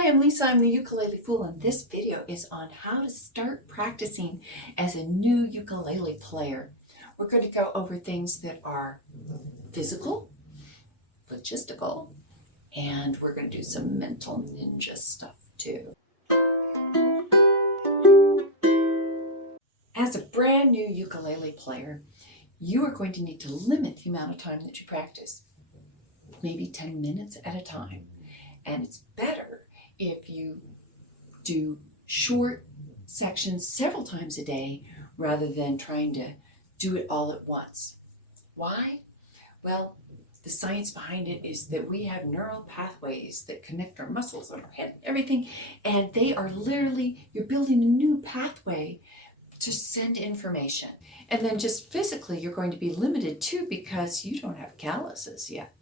Hi, I'm Lisa. I'm the Ukulele Fool, and this video is on how to start practicing as a new ukulele player. We're going to go over things that are physical, logistical, and we're going to do some mental ninja stuff too. As a brand new ukulele player, you are going to need to limit the amount of time that you practice, maybe 10 minutes at a time. And it's better if you do short sections several times a day rather than trying to do it all at once. Why? Well, the science behind it is that we have neural pathways that connect our muscles on our head and everything, and they are literally, you're building a new pathway to send information. And then just physically, you're going to be limited too because you don't have calluses yet.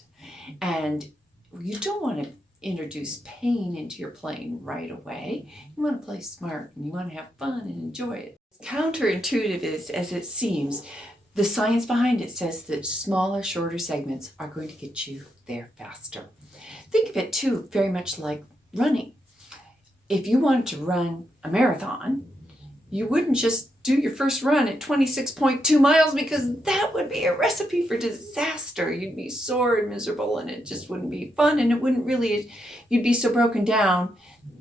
And you don't want to introduce pain into your playing right away. You want to play smart and you want to have fun and enjoy it. Counterintuitive is as it seems. The science behind it says that smaller, shorter segments are going to get you there faster. Think of it too, very much like running. If you wanted to run a marathon, you wouldn't just do your first run at 26.2 miles because that would be a recipe for disaster. You'd be sore and miserable and it just wouldn't be fun, and it wouldn't really, you'd be so broken down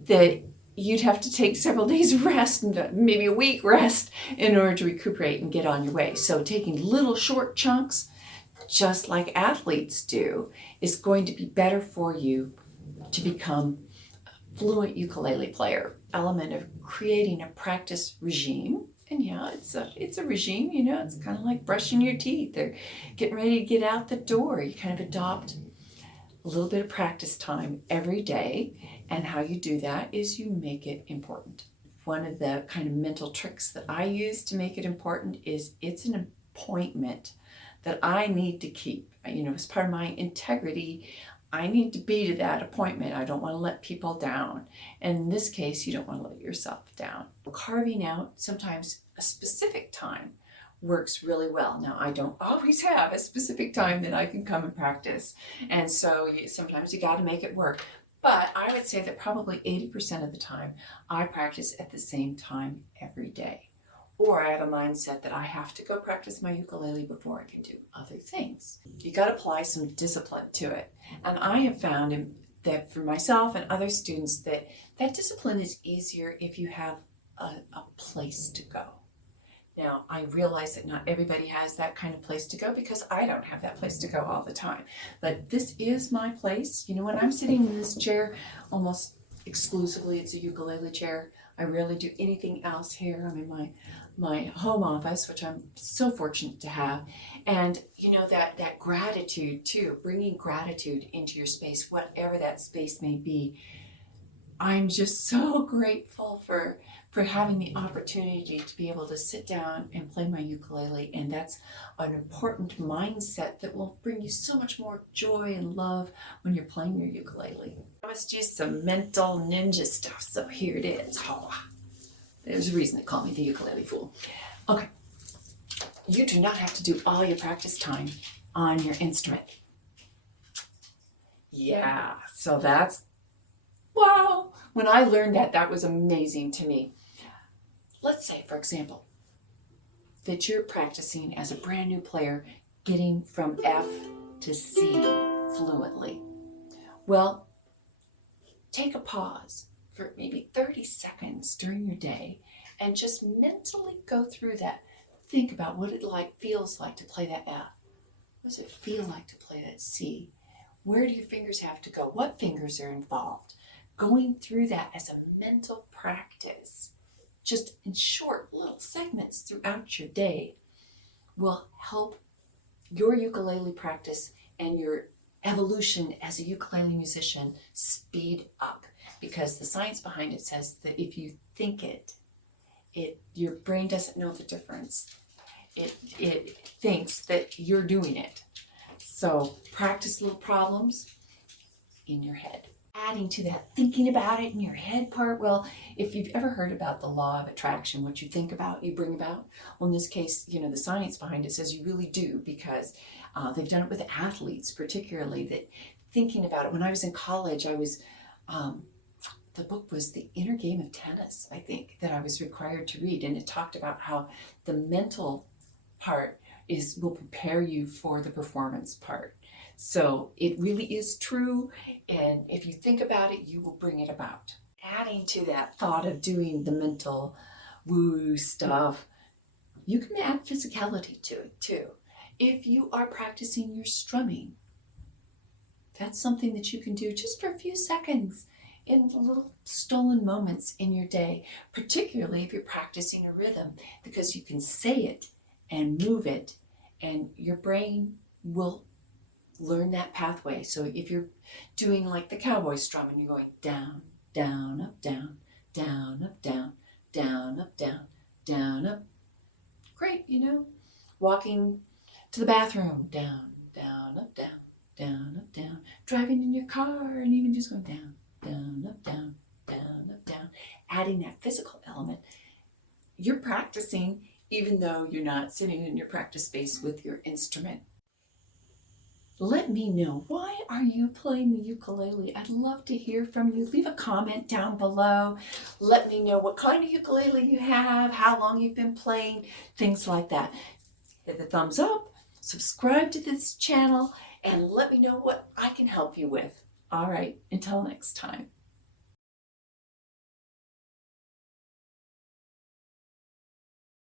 that you'd have to take several days rest and maybe a week rest in order to recuperate and get on your way. So taking little short chunks, just like athletes do, is going to be better for you to become a fluent ukulele player. Element of creating a practice regime. And yeah, it's a regime, you know, it's kind of like brushing your teeth or getting ready to get out the door. You kind of adopt a little bit of practice time every day. And how you do that is you make it important. One of the kind of mental tricks that I use to make it important is it's an appointment that I need to keep. You know, as part of my integrity, I need to be to that appointment. I don't want to let people down. And in this case, you don't want to let yourself down. Carving out sometimes a specific time works really well. Now, I don't always have a specific time that I can come and practice. And so sometimes you got to make it work. But I would say that probably 80% of the time, I practice at the same time every day. Or I have a mindset that I have to go practice my ukulele before I can do other things. You got to apply some discipline to it. And I have found that for myself and other students that discipline is easier if you have a place to go. Now, I realize that not everybody has that kind of place to go because I don't have that place to go all the time. But this is my place. You know, when I'm sitting in this chair, almost exclusively it's a ukulele chair. I rarely do anything else here. I'm in my home office, which I'm so fortunate to have. And you know, that gratitude too, bringing gratitude into your space, whatever that space may be. I'm just so grateful for having the opportunity to be able to sit down and play my ukulele. And that's an important mindset that will bring you so much more joy and love when you're playing your ukulele. That was just some mental ninja stuff. So here it is. Oh, there's a reason they call me the Ukulele Fool. Okay. You do not have to do all your practice time on your instrument. Yeah, so that's, wow. When I learned that was amazing to me. Let's say, for example, that you're practicing as a brand new player, getting from F to C fluently. Well, take a pause for maybe 30 seconds during your day and just mentally go through that. Think about what it feels like to play that F. What does it feel like to play that C? Where do your fingers have to go? What fingers are involved? Going through that as a mental practice, just in short little segments throughout your day, will help your ukulele practice and your evolution as a ukulele musician speed up. Because the science behind it says that if you think it your brain doesn't know the difference. It thinks that you're doing it. So practice little problems in your head. Adding to that, thinking about it in your head part, well, if you've ever heard about the law of attraction, what you think about, you bring about. Well, in this case, you know, the science behind it says you really do, because they've done it with athletes, particularly, that thinking about it. When I was in college, I was the book was The Inner Game of Tennis, I think, that I was required to read. And it talked about how the mental part will prepare you for the performance part. So it really is true. And if you think about it, you will bring it about. Adding to that thought of doing the mental woo stuff, you can add physicality to it too. If you are practicing your strumming, that's something that you can do just for a few seconds in the little stolen moments in your day, particularly if you're practicing a rhythm, because you can say it and move it, and your brain will learn that pathway. So if you're doing like the cowboy strum and you're going down, down, up, down, down, up, down, down, up, down, down, up, great, walking to the bathroom, down, down, up, down, down, up, down, driving in your car and even just going down, down, up, down, down, up, down, adding that physical element. You're practicing even though you're not sitting in your practice space with your instrument. Let me know, why are you playing the ukulele? I'd love to hear from you. Leave a comment down below. Let me know what kind of ukulele you have, how long you've been playing, things like that. Hit the thumbs up, subscribe to this channel, and let me know what I can help you with. All right, until next time.